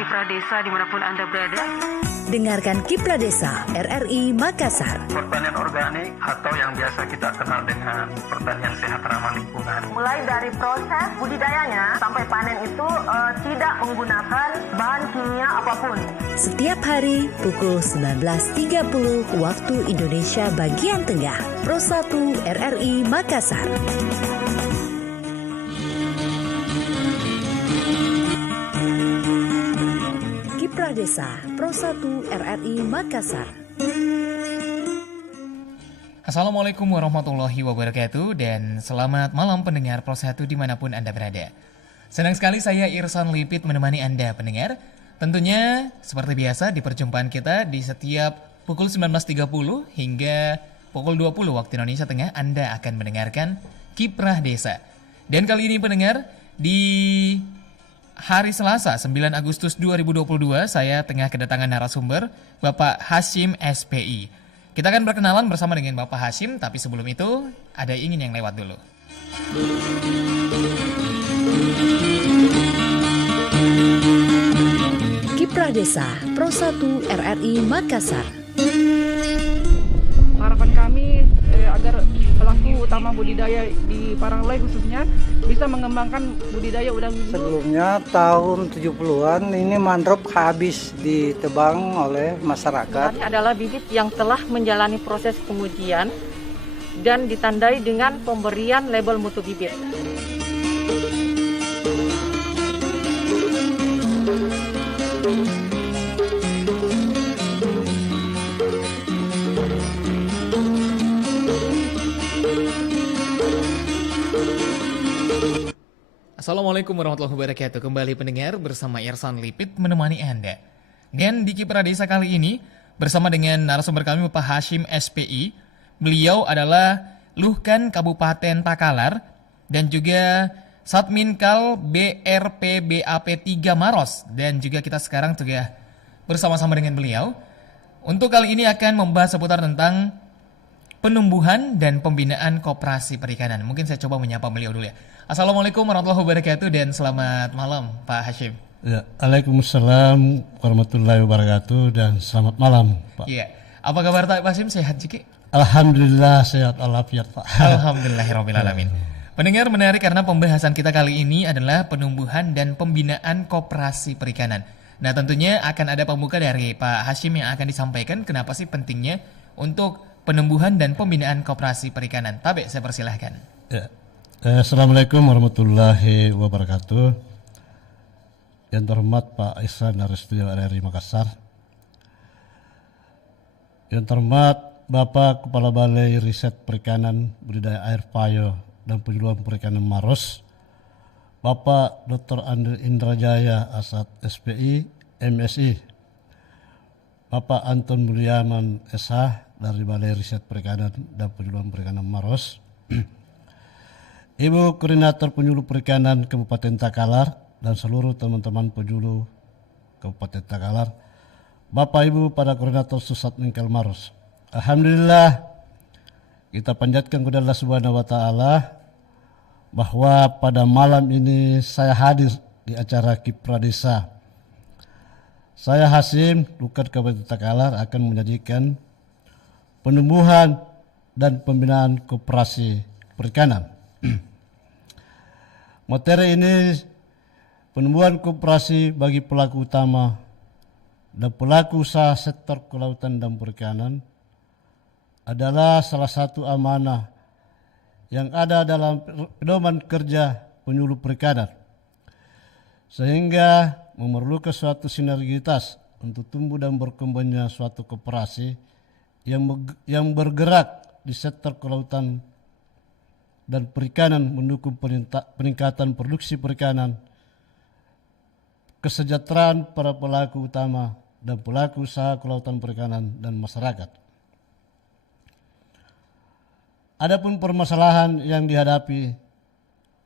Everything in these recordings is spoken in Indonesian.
Kiprah Desa dimanapun Anda berada. Dengarkan Kiprah Desa RRI Makassar. Pertanian organik atau yang biasa kita kenal dengan pertanian sehat ramah lingkungan. Mulai dari proses budidayanya sampai panen itu tidak menggunakan bahan kimia apapun. Setiap hari pukul 19.30 waktu Indonesia bagian Tengah. Pro 1 RRI Makassar. Kiprah Desa Pro 1 RRI Makassar. Assalamualaikum warahmatullahi wabarakatuh dan selamat malam pendengar Pro 1 dimanapun Anda berada. Senang sekali saya Irsan Lipit menemani Anda pendengar. Tentunya seperti biasa di perjumpaan kita di setiap pukul 19.30 hingga pukul 20 waktu Indonesia Tengah Anda akan mendengarkan Kiprah Desa. Dan kali ini pendengar di hari Selasa 9 Agustus 2022 saya tengah kedatangan narasumber Bapak Hashim SPI. Kita akan berkenalan bersama dengan Bapak Hashim, tapi sebelum itu ada ingin yang lewat dulu. Kiprah Desa Pro 1 RRI Makassar. Harapan kami agar pelaku utama budidaya di Parangloy khususnya bisa mengembangkan budidaya udang windu. Sebelumnya tahun 70-an ini mangrove habis ditebang oleh masyarakat. Ini adalah bibit yang telah menjalani proses pengujian dan ditandai dengan pemberian label mutu bibit. Assalamualaikum warahmatullahi wabarakatuh. Kembali pendengar bersama Irsan Lipit menemani Anda. Dan di Kiprah Desa kali ini bersama dengan narasumber kami Bapak Hashim SPI. Beliau adalah Luhkan Kabupaten Takalar dan juga Satminkal BRPBAP 3 Maros. Dan juga kita sekarang juga bersama-sama dengan beliau. Untuk kali ini akan membahas seputar tentang penumbuhan dan pembinaan koperasi perikanan. Mungkin saya coba menyapa beliau dulu ya. Assalamualaikum warahmatullahi wabarakatuh dan selamat malam Pak Hashim. Ya, Waalaikumsalam warahmatullahi wabarakatuh dan selamat malam Pak. Iya. Apa kabar Pak Hashim? Sehat Ciki? Alhamdulillah sehat walafiat Pak. Alhamdulillahirrahmanirrahim. Pendengar menarik karena pembahasan kita kali ini adalah penumbuhan dan pembinaan koperasi perikanan. Nah tentunya akan ada pembuka dari Pak Hashim yang akan disampaikan kenapa sih pentingnya untuk penumbuhan dan pembinaan koperasi perikanan. Tabe, saya persilahkan. Ya. Assalamualaikum warahmatullahi wabarakatuh. Yang terhormat Pak Ihsan dari Studio RRI Makassar. Yang terhormat Bapak Kepala Balai Riset Perikanan Budidaya Air Payo dan Penyuluhan Perikanan Maros, Bapak Dr. Andri Indrajaya Asad SPI MSI, Bapak Anton Mulyaman SH dari Balai Riset Perikanan dan Penyuluhan Perikanan Maros, Ibu Koordinator Penyuluh Perikanan Kabupaten Takalar dan seluruh teman-teman penyuluh Kabupaten Takalar, Bapak Ibu pada Koordinator Susat Mingkal Maros. Alhamdulillah kita panjatkan kepada Allah Subhanahu wa taala bahwa pada malam ini saya hadir di acara Kiprah Desa. Saya Hashim Luhkan Kabupaten Takalar akan menyajikan penumbuhan dan pembinaan koperasi perikanan. Materi ini penumbuhan koperasi bagi pelaku utama dan pelaku usaha sektor kelautan dan perikanan adalah salah satu amanah yang ada dalam pedoman kerja penyuluh perikanan, sehingga memerlukan suatu sinergitas untuk tumbuh dan berkembangnya suatu koperasi yang bergerak di sektor kelautan dan perikanan mendukung peningkatan produksi perikanan, kesejahteraan para pelaku utama dan pelaku usaha kelautan perikanan dan masyarakat. Adapun permasalahan yang dihadapi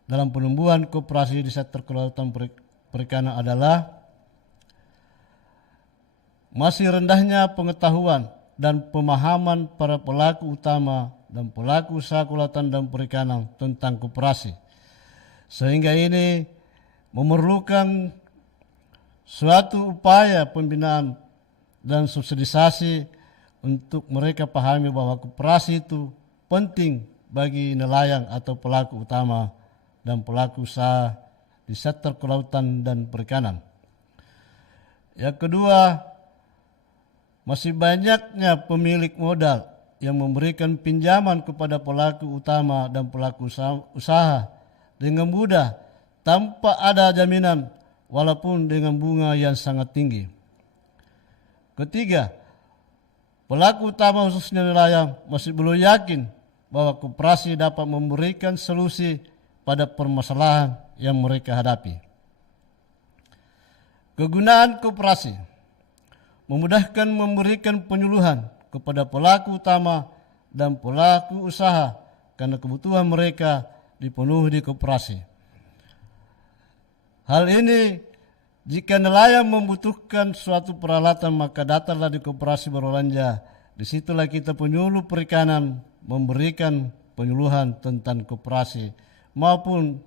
dalam penumbuhan koperasi di sektor kelautan perikanan adalah masih rendahnya pengetahuan dan pemahaman para pelaku utama dan pelaku usaha kelautan dan perikanan tentang koperasi, sehingga ini memerlukan suatu upaya pembinaan dan sosialisasi untuk mereka pahami bahwa koperasi itu penting bagi nelayan atau pelaku utama dan pelaku usaha di sektor kelautan dan perikanan. Yang kedua, masih banyaknya pemilik modal yang memberikan pinjaman kepada pelaku utama dan pelaku usaha dengan mudah tanpa ada jaminan walaupun dengan bunga yang sangat tinggi. Ketiga, pelaku utama khususnya nelayan masih belum yakin bahwa koperasi dapat memberikan solusi pada permasalahan yang mereka hadapi. Kegunaan koperasi memudahkan memberikan penyuluhan kepada pelaku utama dan pelaku usaha karena kebutuhan mereka dipenuhi di koperasi. Hal ini jika nelayan membutuhkan suatu peralatan maka datanglah di koperasi Berolanja. Disitulah kita penyuluh perikanan memberikan penyuluhan tentang koperasi maupun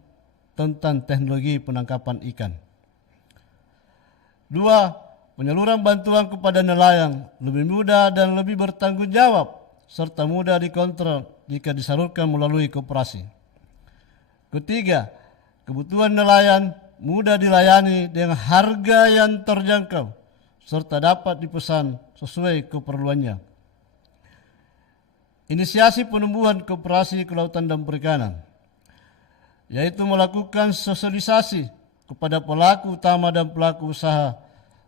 tentang teknologi penangkapan ikan. 2. Penyaluran bantuan kepada nelayan lebih mudah dan lebih bertanggung jawab serta mudah dikontrol jika disalurkan melalui koperasi. Ketiga, kebutuhan nelayan mudah dilayani dengan harga yang terjangkau serta dapat dipesan sesuai keperluannya. Inisiasi penumbuhan koperasi kelautan dan perikanan, yaitu melakukan sosialisasi kepada pelaku utama dan pelaku usaha,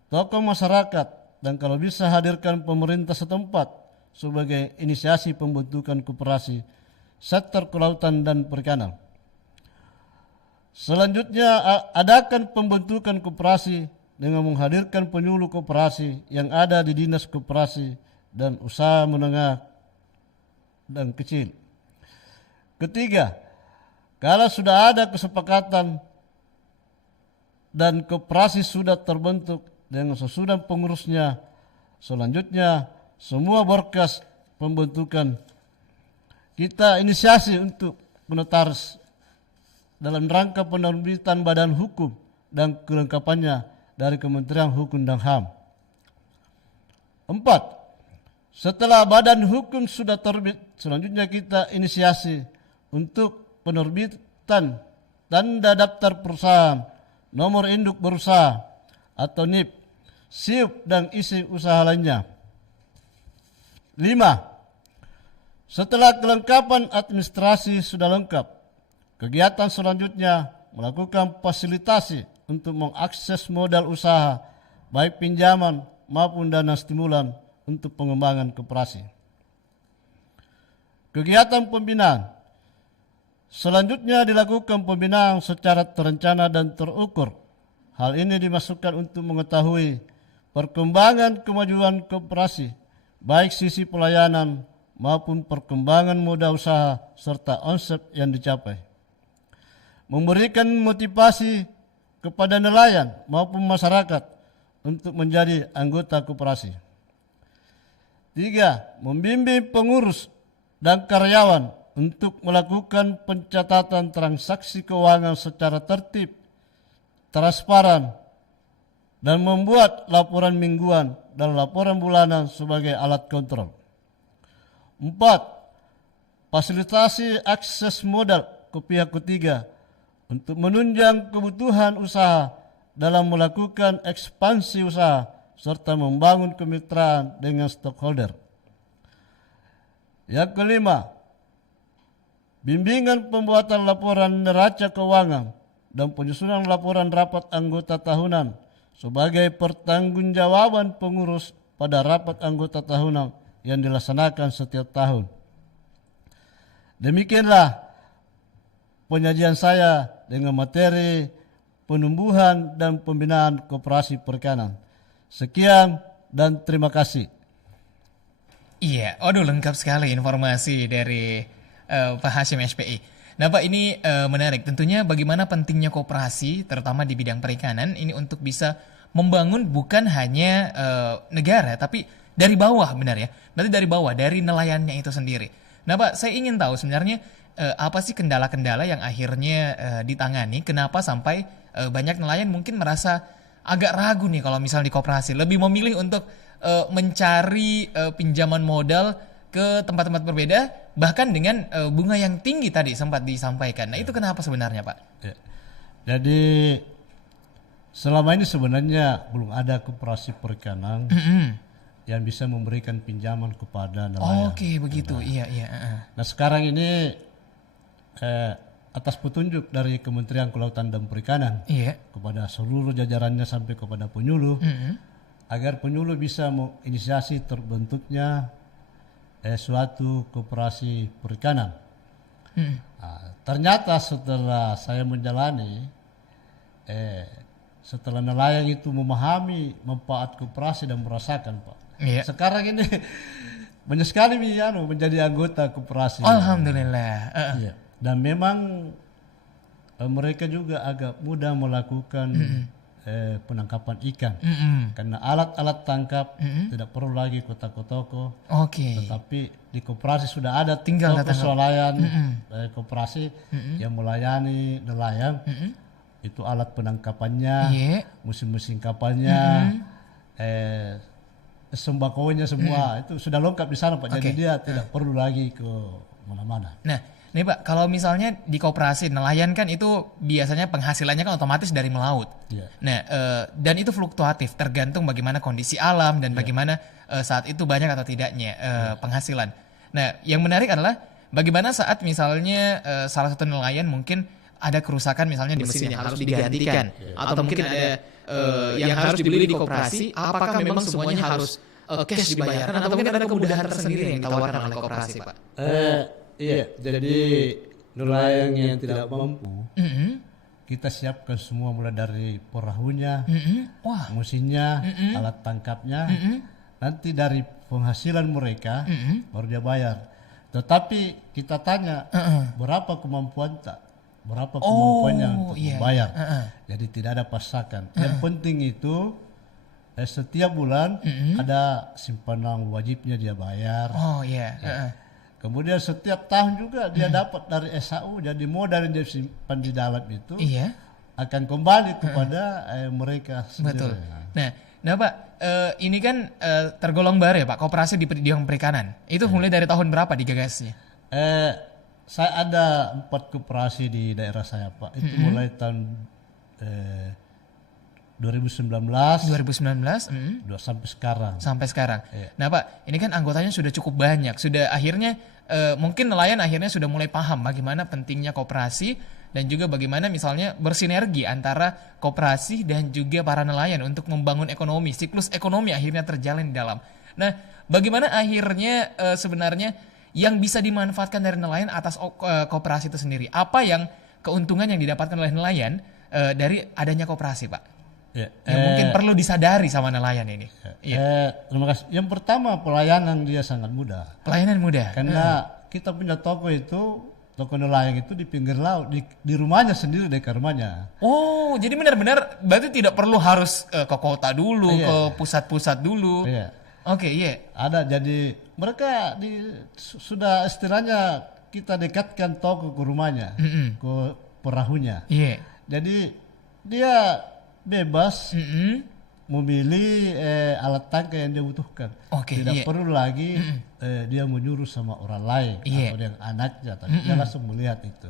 tokoh masyarakat, dan kalau bisa hadirkan pemerintah setempat sebagai inisiasi pembentukan koperasi sektor kelautan dan perikanan. Selanjutnya, adakan pembentukan koperasi dengan menghadirkan penyuluh koperasi yang ada di Dinas Koperasi dan Usaha Menengah dan Kecil. Ketiga, kalau sudah ada kesepakatan dan koperasi sudah terbentuk dengan sesudah pengurusnya, selanjutnya semua berkas pembentukan kita inisiasi untuk penetaris dalam rangka penerbitan badan hukum dan kelengkapannya dari Kementerian Hukum dan HAM. 4. Setelah badan hukum sudah terbit, selanjutnya kita inisiasi untuk penerbitan tanda daftar perusahaan, nomor induk berusaha atau NIP, SIUP dan isi usaha lainnya. 5. Setelah kelengkapan administrasi sudah lengkap, kegiatan selanjutnya melakukan fasilitasi untuk mengakses modal usaha, baik pinjaman maupun dana stimulan untuk pengembangan koperasi. Kegiatan pembinaan. Selanjutnya dilakukan pembinaan secara terencana dan terukur. Hal ini dimasukkan untuk mengetahui perkembangan kemajuan koperasi, baik sisi pelayanan maupun perkembangan modal usaha serta omset yang dicapai. Memberikan motivasi kepada nelayan maupun masyarakat untuk menjadi anggota koperasi. 3. Membimbing pengurus dan karyawan untuk melakukan pencatatan transaksi keuangan secara tertib, transparan, dan membuat laporan mingguan dan laporan bulanan sebagai alat kontrol. 4. Fasilitasi akses modal ke pihak ketiga untuk menunjang kebutuhan usaha dalam melakukan ekspansi usaha serta membangun kemitraan dengan stakeholder. Yang kelima, bimbingan pembuatan laporan neraca keuangan dan penyusunan laporan rapat anggota tahunan sebagai pertanggungjawaban pengurus pada rapat anggota tahunan yang dilaksanakan setiap tahun. Demikianlah penyajian saya dengan materi penumbuhan dan pembinaan koperasi perikanan. Sekian dan terima kasih. Iya, aduh lengkap sekali informasi dari Pak Hashim SPI. Nah Pak, ini menarik. Tentunya bagaimana pentingnya koperasi, terutama di bidang perikanan, ini untuk bisa membangun bukan hanya negara, tapi dari bawah, benar ya? Berarti dari bawah, dari nelayannya itu sendiri. Nah Pak, saya ingin tahu sebenarnya apa sih kendala-kendala yang akhirnya ditangani? Kenapa sampai banyak nelayan mungkin merasa agak ragu nih kalau misalnya di koperasi, lebih memilih untuk mencari pinjaman modal ke tempat-tempat berbeda, bahkan dengan bunga yang tinggi tadi sempat disampaikan. Nah itu kenapa sebenarnya Pak? Ya. Jadi selama ini sebenarnya belum ada koperasi perikanan yang bisa memberikan pinjaman kepada nelayan. Oke, begitu. Iya. Nah sekarang ini atas petunjuk dari Kementerian Kelautan dan Perikanan kepada seluruh jajarannya sampai kepada penyuluh, agar penyuluh bisa menginisiasi terbentuknya suatu koperasi perikanan. Ternyata setelah saya menjalani, setelah nelayan itu memahami manfaat koperasi dan merasakan Pak, sekarang ini banyak sekali menjadi anggota koperasi. Alhamdulillah. Iya. Dan memang mereka juga agak mudah melakukan penangkapan ikan, karena alat-alat tangkap tidak perlu lagi toko. Tetapi di koperasi sudah ada tinggal toko swalayan koperasi yang melayani nelayan. Itu alat penangkapannya, mesin-mesin kapalnya, sembakonya semua itu sudah lengkap di sana Pak. Jadi dia tidak perlu lagi ke mana-mana. Nah, nih Pak, kalau misalnya di koperasi nelayan kan itu biasanya penghasilannya kan otomatis dari melaut. Nah, dan itu fluktuatif tergantung bagaimana kondisi alam dan bagaimana saat itu banyak atau tidaknya penghasilan. Nah, yang menarik adalah bagaimana saat misalnya salah satu nelayan mungkin ada kerusakan misalnya di mesin yang harus digantikan, atau mungkin ada yang harus dibeli di koperasi, apakah memang semuanya harus cash dibayarkan atau mungkin ada kemudahan tersendiri yang ditawarkan oleh koperasi Pak? Iya, jadi nelayan yang tidak mampu, kita siapkan semua mulai dari perahunya, mesinnya, alat tangkapnya. Nanti dari penghasilan mereka baru dia bayar. Tetapi kita tanya berapa kemampuan berapa kemampuannya untuk membayar. Jadi tidak ada pasakan. Yang penting itu setiap bulan ada simpanan wajibnya dia bayar. Kemudian setiap tahun juga dia dapat dari SAU, jadi modal yang dia simpan di dalam itu akan kembali kepada mereka sendiri. Betul. Nah Pak, ini kan tergolong baru ya Pak, koperasi di bidang perikanan. Itu mulai dari tahun berapa digagasnya? Saya ada 4 koperasi di daerah saya Pak. Itu mulai tahun 2019 sampai sekarang. Nah Pak, ini kan anggotanya sudah cukup banyak, sudah akhirnya mungkin nelayan akhirnya sudah mulai paham bagaimana pentingnya koperasi dan juga bagaimana misalnya bersinergi antara koperasi dan juga para nelayan untuk membangun ekonomi, siklus ekonomi akhirnya terjalin di dalam. Nah, bagaimana akhirnya sebenarnya yang bisa dimanfaatkan dari nelayan atas koperasi itu sendiri? Apa yang keuntungan yang didapatkan oleh nelayan dari adanya koperasi Pak? Yang mungkin perlu disadari sama nelayan ini. Terima kasih. Yang pertama, pelayanan dia sangat mudah. Pelayanan mudah. Karena kita punya toko nelayan itu di pinggir laut, di rumahnya sendiri, dekat rumahnya. Oh, jadi benar-benar berarti tidak perlu harus ke kota dulu, ke pusat-pusat dulu. Ada, jadi mereka sudah istilahnya kita dekatkan toko ke rumahnya, ke perahunya. Jadi dia bebas memilih alat tangkap yang dia butuhkan. Tidak perlu lagi dia menyuruh sama orang lain atau yang anaknya, tapi dia langsung melihat itu.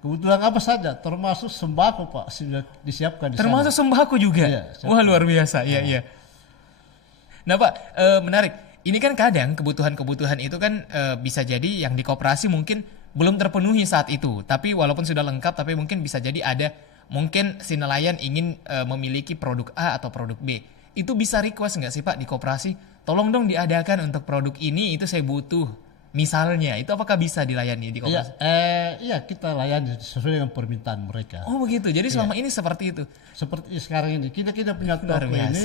Kebutuhan apa saja, termasuk sembako Pak, sudah disiapkan di termasuk sana. Sembako juga? Wah, luar biasa. Nah Pak, menarik. Ini kan kadang kebutuhan-kebutuhan itu kan bisa jadi yang di koperasi mungkin belum terpenuhi saat itu. Tapi walaupun sudah lengkap, tapi mungkin bisa jadi ada mungkin si nelayan ingin memiliki produk A atau produk B. Itu bisa request nggak sih Pak di koperasi? Tolong dong diadakan untuk produk ini, itu saya butuh. Misalnya, itu apakah bisa dilayani di koperasi? Iya, kita layani sesuai dengan permintaan mereka. Oh begitu, jadi selama ini seperti itu? Seperti sekarang ini, kita punya toko ini,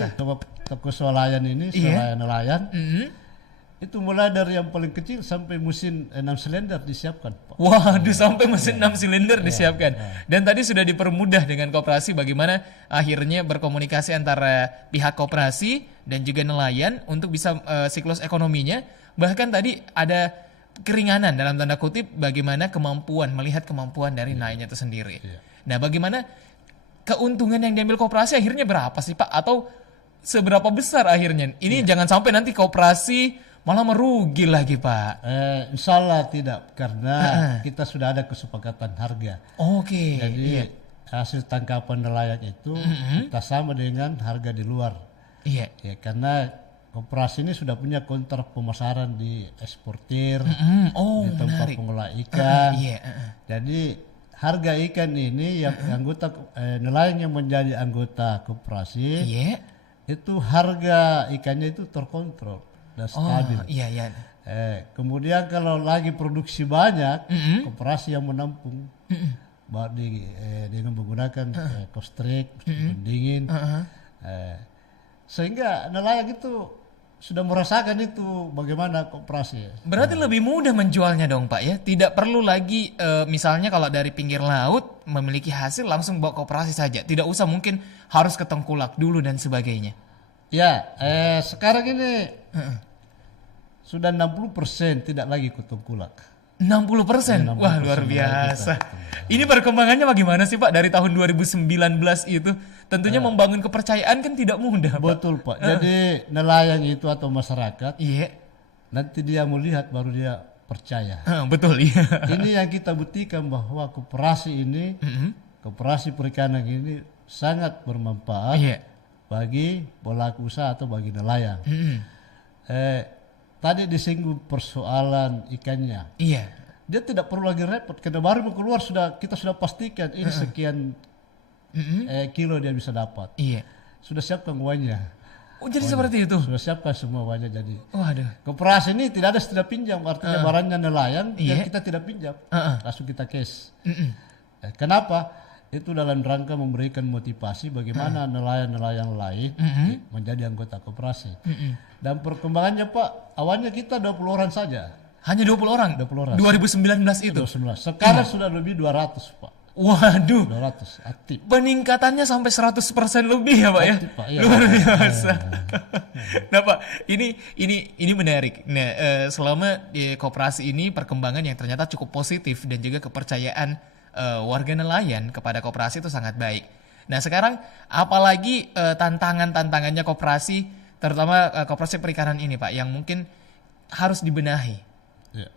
toko swalayan ini, swalayan nelayan. Itu mulai dari yang paling kecil sampai mesin 6 silinder disiapkan Pak. Waduh, sampai mesin 6 silinder disiapkan. Dan tadi sudah dipermudah dengan koperasi bagaimana akhirnya berkomunikasi antara pihak koperasi dan juga nelayan untuk bisa siklus ekonominya. Bahkan tadi ada keringanan dalam tanda kutip bagaimana melihat kemampuan dari nelayannya itu sendiri. Nah, bagaimana keuntungan yang diambil koperasi akhirnya berapa sih Pak? Atau seberapa besar akhirnya? Ini jangan sampai nanti koperasi malah merugi lagi Pak. Insya Allah tidak, karena kita sudah ada kesepakatan harga. Oke. Jadi hasil tangkapan nelayan itu kita sama dengan harga di luar. Iya. Ya, karena koperasi ini sudah punya kontrak pemasaran di eksportir, Oh, di tempat menarik. pengolah ikan. Iya. Jadi harga ikan ini yang anggota nelayan yang menjadi anggota koperasi Iya. itu harga ikannya itu terkontrol dan Oh, stabil. iya. Kemudian kalau lagi produksi banyak, koperasi yang menampung dengan menggunakan kostrik, pendingin, sehingga nelayan itu sudah merasakan itu bagaimana koperasi. Berarti lebih mudah menjualnya dong Pak ya? Tidak perlu lagi misalnya kalau dari pinggir laut memiliki hasil langsung bawa koperasi saja. Tidak usah mungkin harus ke tengkulak dulu dan sebagainya. Ya, sekarang ini sudah 60% tidak lagi ke tengkulak. 60%? Wah, luar biasa. Ini perkembangannya bagaimana sih Pak dari tahun 2019 itu? Tentunya membangun kepercayaan kan tidak mudah Pak. Betul Pak. Jadi nelayan itu atau masyarakat Iya. nanti dia melihat baru dia percaya. Betul iya. Ini yang kita buktikan bahwa koperasi ini, koperasi perikanan ini sangat bermanfaat Iya. bagi pelaku usaha atau bagi nelayan. Tadi disinggung persoalan ikannya. Iya. Dia tidak perlu lagi repot karena baru mau keluar kita sudah pastikan ini sekian kilo dia bisa dapat. Iya. Sudah siapkan uangnya. Oh, jadi seperti itu. Sudah siapkan semua uangnya jadi. Waduh. Koperasi ini tidak ada tidak pinjam, artinya barangnya nelayan dan Iya. kita tidak pinjam, langsung kita cash. Mm-mm. Kenapa? Itu dalam rangka memberikan motivasi bagaimana nelayan-nelayan lain menjadi anggota koperasi. Dan perkembangannya Pak, awalnya kita 20 orang saja. Hanya 20 orang? 20 orang. 2019 itu? 2019. Sekarang sudah lebih 200 Pak. Waduh. 200 aktif. Peningkatannya sampai 100% lebih ya Pak ya? Aktif, Pak, iya. Luar biasa. Nah Pak, ini menarik. Nah, selama di koperasi ini perkembangan yang ternyata cukup positif dan juga kepercayaan warga nelayan kepada koperasi itu sangat baik. Nah sekarang apalagi tantangannya koperasi, terutama koperasi perikanan ini Pak, yang mungkin harus dibenahi? Ya.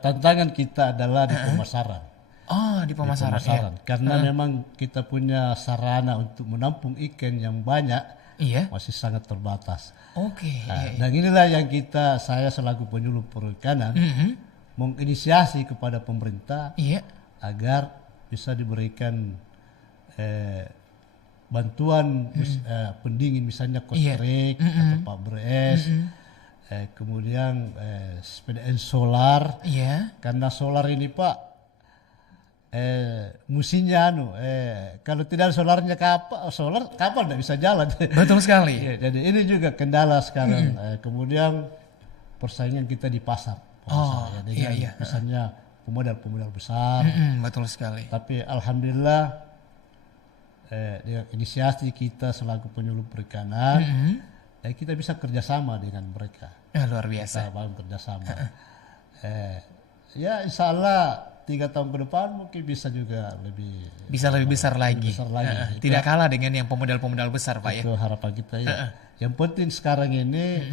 Tantangan kita adalah di pemasaran. Oh, di pemasaran. Pemasaran. Karena memang kita punya sarana untuk menampung ikan yang banyak, Iya. masih sangat terbatas. Oke. Nah, dan inilah yang saya selaku penyuluh perikanan menginisiasi kepada pemerintah Iya. agar bisa diberikan bantuan pendingin misalnya kostrik atau pabres, kemudian SPDN solar. Iya. Karena solar ini Pak musimnya kalau tidak ada solarnya solar kapal tidak bisa jalan. Betul sekali. Ya, jadi ini juga kendala sekarang. Kemudian persaingan kita di pasar. Oh, Ya, dengan iya. misalnya pemodal besar. Betul sekali. Tapi alhamdulillah dengan inisiasi kita selaku penyuluh perikanan, kita bisa kerjasama dengan mereka. Luar biasa. Kita bangun kerjasama. Ya insya Allah 3 tahun ke depan mungkin bisa juga lebih besar lagi. besar lagi. Tidak kalah dengan yang pemodal besar Pak ya. Itu harapan kita ya. Yang penting sekarang ini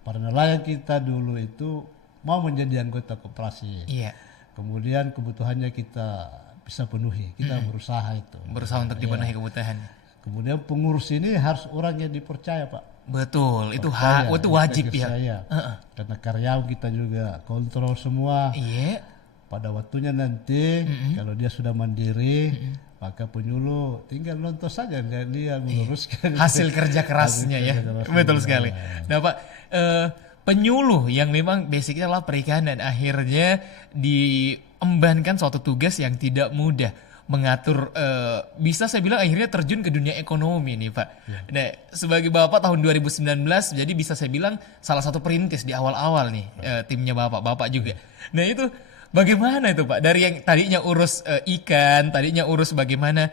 para nelayan kita dulu itu mau menjadi anggota koperasi. Iya. Kemudian kebutuhannya kita bisa penuhi. Kita berusaha itu. Berusaha untuk dipenuhi kebutuhan. Kemudian pengurus ini harus orang yang dipercaya Pak. Betul, itu Percaya, itu wajib ya. saya. Karena karyawan kita juga kontrol semua. Iya. Pada waktunya nanti kalau dia sudah mandiri, maka penyuluh tinggal nonton saja dan dia menguruskan Hasil kerja kerasnya ya. Betul sekali. Nah Pak, penyuluh yang memang basicnya adalah perikanan, akhirnya diembankan suatu tugas yang tidak mudah, mengatur bisa saya bilang akhirnya terjun ke dunia ekonomi nih Pak. Nah, sebagai Bapak tahun 2019 jadi bisa saya bilang salah satu perintis di awal-awal nih timnya Bapak juga. Nah, itu bagaimana itu Pak? Dari yang tadinya urus ikan, tadinya urus bagaimana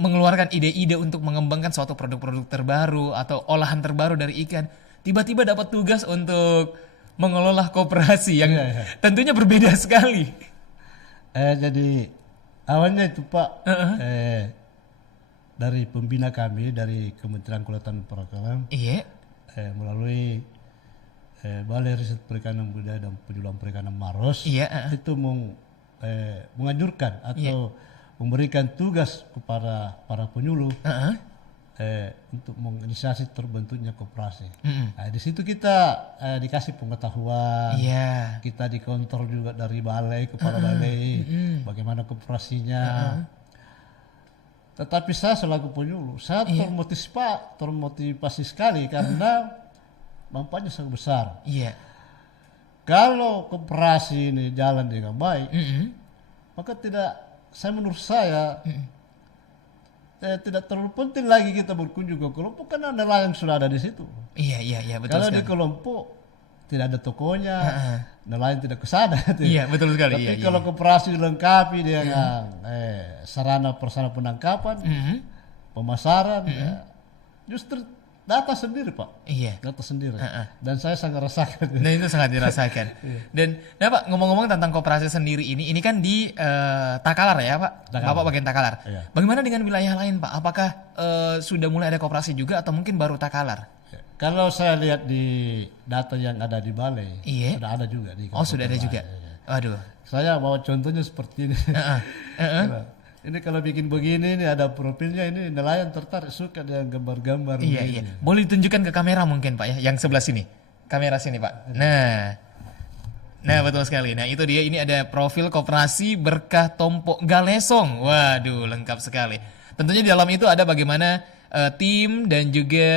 mengeluarkan ide-ide untuk mengembangkan suatu produk-produk terbaru atau olahan terbaru dari ikan, tiba-tiba dapat tugas untuk mengelola koperasi yang tentunya berbeda sekali. Jadi Awalnya itu Pak, dari pembina kami dari Kementerian Kelautan dan Perikanan, Iya. melalui Balai Riset Perikanan Budidaya dan Penjualan Perikanan Maros, Iya. itu menganjurkan atau memberikan tugas kepada para penyuluh untuk menginisiasi terbentuknya koperasi. Nah, di situ kita dikasih pengetahuan, kita dikontrol juga dari balai, kepala balai, bagaimana koperasinya. Tetapi saya selaku penyuluh, saya termotivasi sekali karena manfaatnya sangat besar. Iya. Kalau koperasi ini jalan dengan baik, maka menurut saya tidak terlalu penting lagi kita berkunjung ke kelompok karena nelayan sudah ada di situ. Iya, betul Kalau sekali. di kelompok tidak ada tokonya, nelayan tidak kesana. Iya, betul sekali. Tapi Iya, kalau koperasi dilengkapi dengan sarana prasarana penangkapan, pemasaran, justru data sendiri Pak. Iya. Data sendiri. Dan saya sangat rasakan. Nah itu sangat dirasakan. Dan Pak, ngomong-ngomong tentang koperasi sendiri ini kan di Takalar ya Pak? Bapak bagian Takalar. Iya. Bagaimana dengan wilayah lain Pak? Apakah sudah mulai ada koperasi juga atau mungkin baru Takalar? Kalau saya lihat di data yang ada di balai, Iya. sudah ada juga di Sudah ada juga. Waduh. Saya bawa contohnya seperti ini. Ini kalau bikin begini ini ada profilnya, ini nelayan tertarik suka dengan gambar-gambar. Iya. Boleh ditunjukkan ke kamera mungkin Pak ya, yang sebelah sini. Kamera sini Pak. Nah betul sekali. Nah itu dia, ini ada profil koperasi Berkah Tompok Galesong. Waduh, lengkap sekali. Tentunya di dalam itu ada bagaimana tim dan juga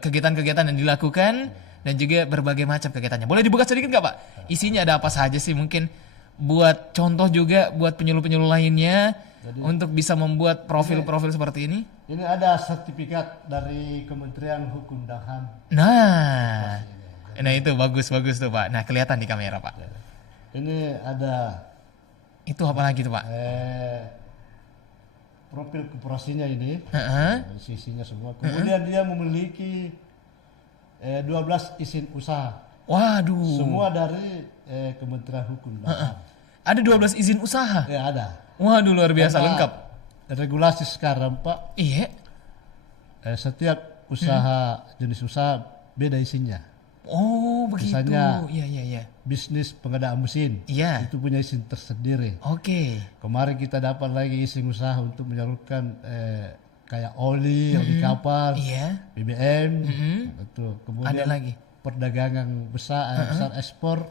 kegiatan-kegiatan yang dilakukan dan juga berbagai macam kegiatannya. Boleh dibuka sedikit nggak Pak? Isinya ada apa saja sih, mungkin buat contoh juga buat penyuluh-penyuluh lainnya. Jadi, untuk bisa membuat profil-profil seperti ini? Ini ada sertifikat dari Kementerian Hukum dan HAM. Nah itu bagus tuh Pak. Nah kelihatan di kamera Pak. Ini ada. Itu apa lagi tuh Pak? Profil koperasinya ini, sisinya semua. Kemudian dia memiliki 12 izin usaha. Waduh. Semua dari Kementerian Hukum dan HAM. Ada 12 izin usaha? Ya ada. Waduh, luar biasa. Karena lengkap. Regulasi sekarang Pak. Iya. Setiap usaha jenis usaha beda izinnya. Oh begitu. Misalnya, iya. Bisnis pengadaan mesin. Iya. Itu punya izin tersendiri. Oke. Kemarin kita dapat lagi izin usaha untuk menyalurkan kayak oli kapal, BBM. Itu. Kemudian ada lagi perdagangan besar ekspor.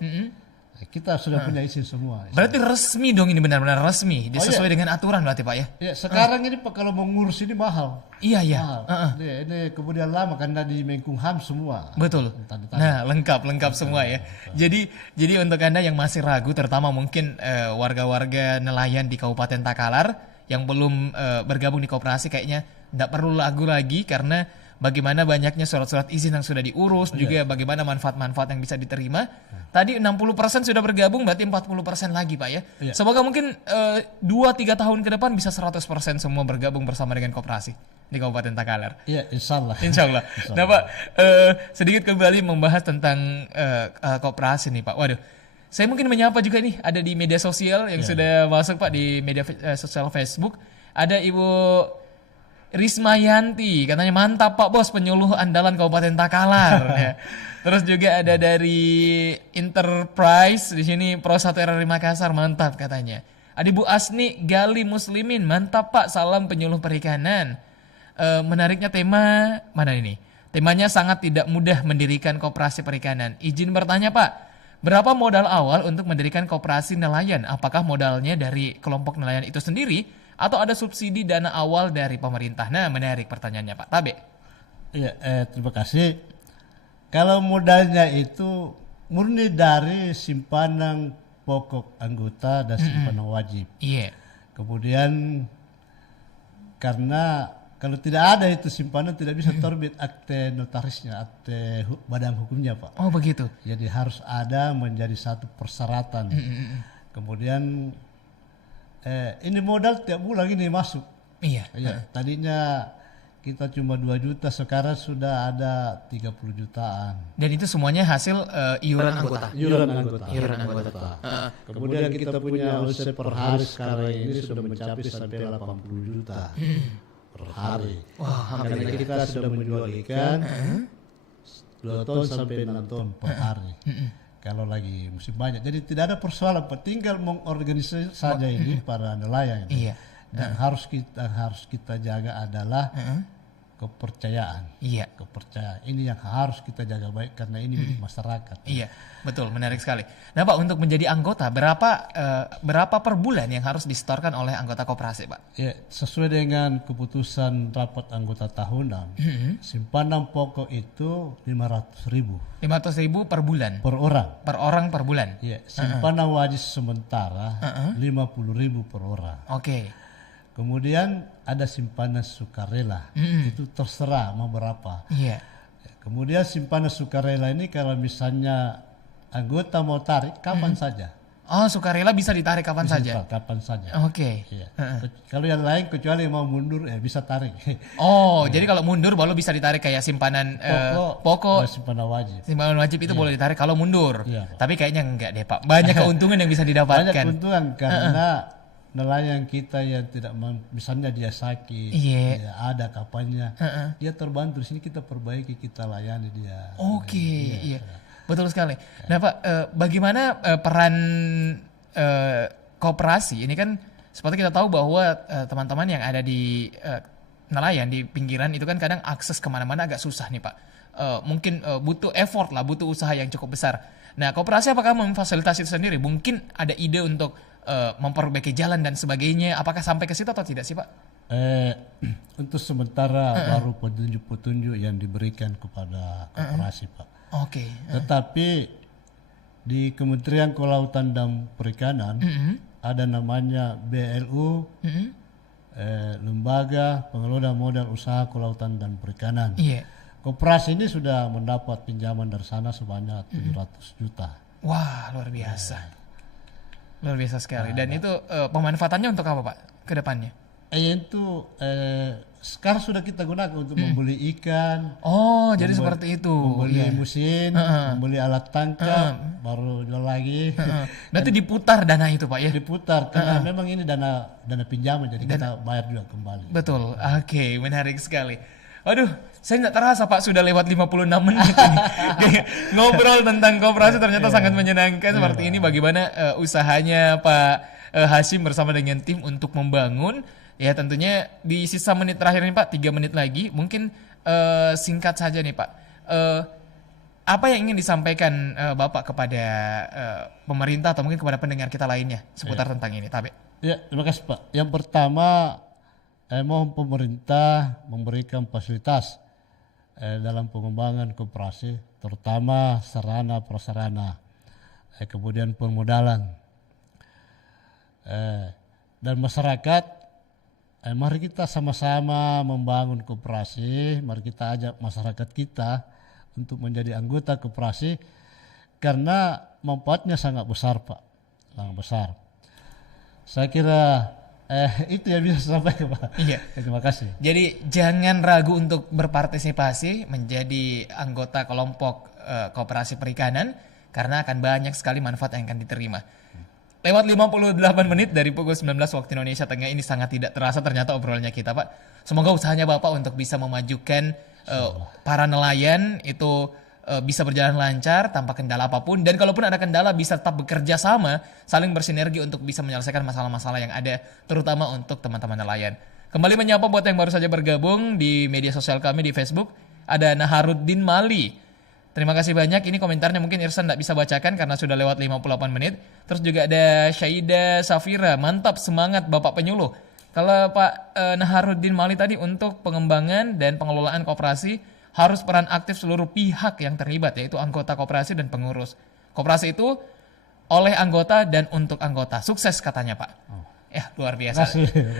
Kita sudah punya izin semua. Berarti resmi dong, ini benar-benar resmi, sesuai dengan aturan berarti Pak ya? Ya, sekarang ini Pak kalau mengurus ini mahal. Iya. Mahal. Ini kemudian lama karena di Menkumham semua. Betul. Nah, lengkap semua ya. Jadi untuk Anda yang masih ragu, terutama mungkin warga-warga nelayan di Kabupaten Takalar yang belum bergabung di koperasi, kayaknya tidak perlu ragu lagi karena bagaimana banyaknya surat-surat izin yang sudah diurus, juga bagaimana manfaat-manfaat yang bisa diterima. Tadi 60% sudah bergabung, berarti 40% lagi Pak ya. Semoga mungkin 2-3 tahun ke depan bisa 100% semua bergabung bersama dengan koperasi di Kabupaten Takalar. Iya, insya Allah. Nah Pak, sedikit kembali membahas tentang koperasi nih Pak. Waduh, saya mungkin menyapa juga nih, ada di media sosial yang sudah masuk Pak, di media sosial Facebook. Ada Ibu Rismayanti, katanya mantap Pak Bos, penyuluh andalan Kabupaten Takalar. Ya. Terus juga ada dari Enterprise di sini, Pro 1 RRI Makassar, mantap katanya. Ada Ibu Asni Gali Muslimin, mantap Pak, salam penyuluh perikanan. Menariknya tema mana ini? Temanya sangat tidak mudah mendirikan koperasi perikanan. Izin bertanya Pak, berapa modal awal untuk mendirikan koperasi nelayan? Apakah modalnya dari kelompok nelayan itu sendiri atau ada subsidi dana awal dari pemerintah? Nah, menarik pertanyaannya Pak Tabe. Iya, terima kasih. Kalau modalnya itu murni dari simpanan pokok anggota dan simpanan wajib. Iya. Kemudian karena kalau tidak ada itu simpanan tidak bisa terbit akte notarisnya, akte badan hukumnya Pak. Oh begitu. Jadi harus ada menjadi satu persyaratan. Kemudian ini modal tiap bulan ini masuk. Iya. Tadinya kita cuma 2 juta, sekarang sudah ada 30 jutaan. Dan itu semuanya hasil iuran anggota. Iuran anggota. Iuran anggota. Kemudian kita punya omset per hari sekarang ini sudah mencapai sampai 80 juta per hari. Wah, Karena kita sudah menjual ikan 2 ton sampai 6 ton per hari. Kalau lagi musim banyak, jadi tidak ada persoalan, tinggal mengorganisasi saja ini para nelayan. Iya. Dan harus kita jaga adalah kepercayaan. Iya. Kepercayaan ini yang harus kita jaga baik karena ini milik masyarakat. Iya, betul, menarik sekali. Nah Pak, untuk menjadi anggota berapa per bulan yang harus disetorkan oleh anggota koperasi, Pak? Ya, sesuai dengan keputusan rapat anggota tahunan, simpanan pokok itu 500.000 500.000 per bulan. per orang. Per orang per bulan. Ya, simpanan wajib sementara 50.000 per orang. Oke. Kemudian ada simpanan sukarela, itu terserah mau berapa. Iya. Kemudian simpanan sukarela ini kalau misalnya anggota mau tarik kapan saja. Oh, sukarela bisa ditarik kapan Bisa saja. ditarik kapan saja. Oke. Iya. Kalau yang lain kecuali mau mundur bisa tarik. Oh, jadi kalau mundur baru bisa ditarik kayak simpanan pokok. Simpanan wajib. Simpanan wajib itu boleh ditarik kalau mundur. Iya, Pak. Tapi kayaknya enggak deh, Pak. Banyak keuntungan yang bisa Banyak didapatkan. keuntungan karena nelayan kita yang tidak misalnya dia sakit, Iya. dia ada kapannya, dia terbantu. Di sini kita perbaiki, kita layani dia. Oke, iya. Betul sekali. Nah Pak, bagaimana peran koperasi? Ini kan seperti kita tahu bahwa teman-teman yang ada di nelayan di pinggiran itu kan kadang akses kemana-mana agak susah nih Pak. Mungkin butuh effort lah, butuh usaha yang cukup besar. Nah koperasi apakah memfasilitasi itu sendiri? Mungkin ada ide untuk memperbaiki jalan dan sebagainya. Apakah sampai ke situ atau tidak sih Pak? Untuk sementara baru petunjuk-petunjuk yang diberikan kepada koperasi Pak. Oke. Tetapi di Kementerian Kelautan dan Perikanan ada namanya BLU, Lembaga Pengelola Modal Usaha Kelautan dan Perikanan. Iya. Koperasi ini sudah mendapat pinjaman dari sana sebanyak 700 juta. Wah, luar biasa. Luar biasa sekali. Dan itu pemanfaatannya untuk apa Pak ke depannya? Itu sekarang sudah kita gunakan untuk membeli ikan. Oh, jadi seperti itu. Membeli Iya. mesin, membeli alat tangkap, baru jual lagi. Berarti diputar dana itu Pak ya? Diputar karena memang ini dana pinjaman, jadi kita bayar juga kembali. Betul. Oke, menarik sekali. Waduh, saya nggak terasa Pak sudah lewat 56 menit ini. Ngobrol tentang koperasi ternyata sangat menyenangkan seperti ini. Bagaimana usahanya Pak Hasyim bersama dengan tim untuk membangun. Ya tentunya di sisa menit terakhir ini Pak, 3 menit lagi. Mungkin singkat saja nih Pak. Apa yang ingin disampaikan Bapak kepada pemerintah atau mungkin kepada pendengar kita lainnya seputar tentang ini, Tabe? Ya, terima kasih Pak. Yang pertama, mohon pemerintah memberikan fasilitas dalam pengembangan koperasi, terutama sarana prasarana, kemudian permodalan, dan masyarakat. Mari kita sama-sama membangun koperasi, mari kita ajak masyarakat kita untuk menjadi anggota koperasi karena manfaatnya sangat besar Pak, sangat besar. Saya kira itu yang bisa saya sampaikan Pak. Iya. Terima kasih. Jadi jangan ragu untuk berpartisipasi menjadi anggota kelompok koperasi perikanan karena akan banyak sekali manfaat yang akan diterima. Lewat 58 menit dari pukul 19 waktu Indonesia Tengah ini sangat tidak terasa ternyata obrolannya kita Pak. Semoga usahanya Bapak untuk bisa memajukan para nelayan itu bisa berjalan lancar tanpa kendala apapun. Dan kalaupun ada kendala bisa tetap bekerja sama, saling bersinergi untuk bisa menyelesaikan masalah-masalah yang ada terutama untuk teman-teman nelayan. Kembali menyapa buat yang baru saja bergabung di media sosial kami di Facebook. Ada Naharuddin Mali. Terima kasih banyak. Ini komentarnya mungkin Irsan tidak bisa bacakan karena sudah lewat 58 menit. Terus juga ada Syaida Safira. Mantap, semangat Bapak Penyuluh. Kalau Pak Naharuddin Mali tadi untuk pengembangan dan pengelolaan koperasi harus peran aktif seluruh pihak yang terlibat yaitu anggota koperasi dan pengurus. Koperasi itu oleh anggota dan untuk anggota. Sukses katanya Pak. Ya luar biasa.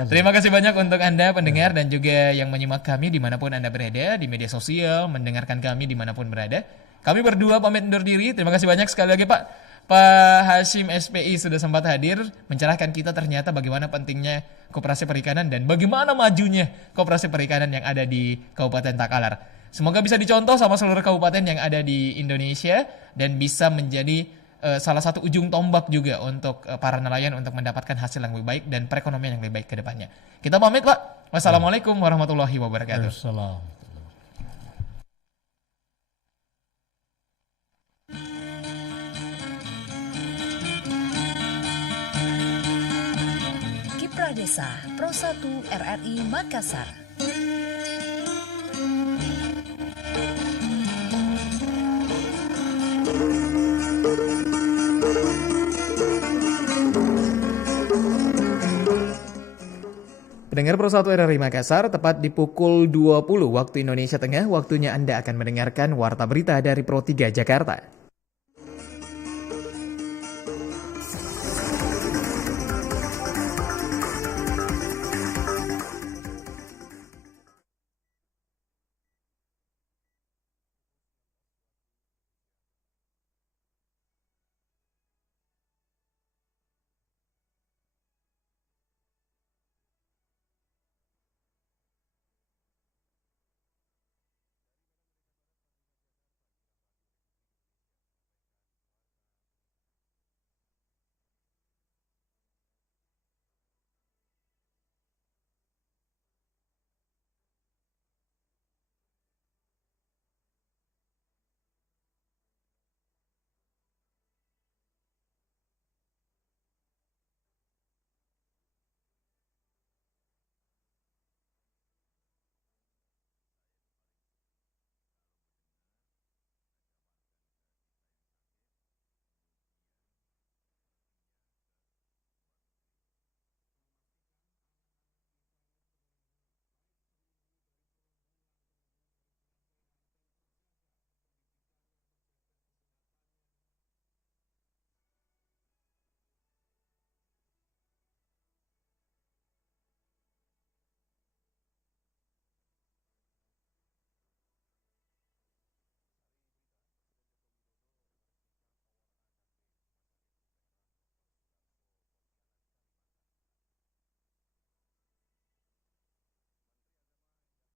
Terima kasih banyak untuk Anda pendengar dan juga yang menyimak kami dimanapun Anda berada, di media sosial, mendengarkan kami dimanapun berada. Kami berdua pamit undur diri. Terima kasih banyak sekali lagi Pak Pak Hashim SPI sudah sempat hadir mencerahkan kita ternyata bagaimana pentingnya koperasi perikanan dan bagaimana majunya koperasi perikanan yang ada di Kabupaten Takalar. Semoga bisa dicontoh sama seluruh kabupaten yang ada di Indonesia dan bisa menjadi salah satu ujung tombak juga untuk para nelayan untuk mendapatkan hasil yang lebih baik dan perekonomian yang lebih baik ke depannya. Kita pamit, Pak. Wassalamualaikum warahmatullahi wabarakatuh. Assalamualaikum. Kiprah Desa Pro 1 RRI Makassar. Pendengar Pro 1 RRI Makassar, tepat di pukul 20 waktu Indonesia Tengah, waktunya Anda akan mendengarkan Warta Berita dari Pro 3 Jakarta.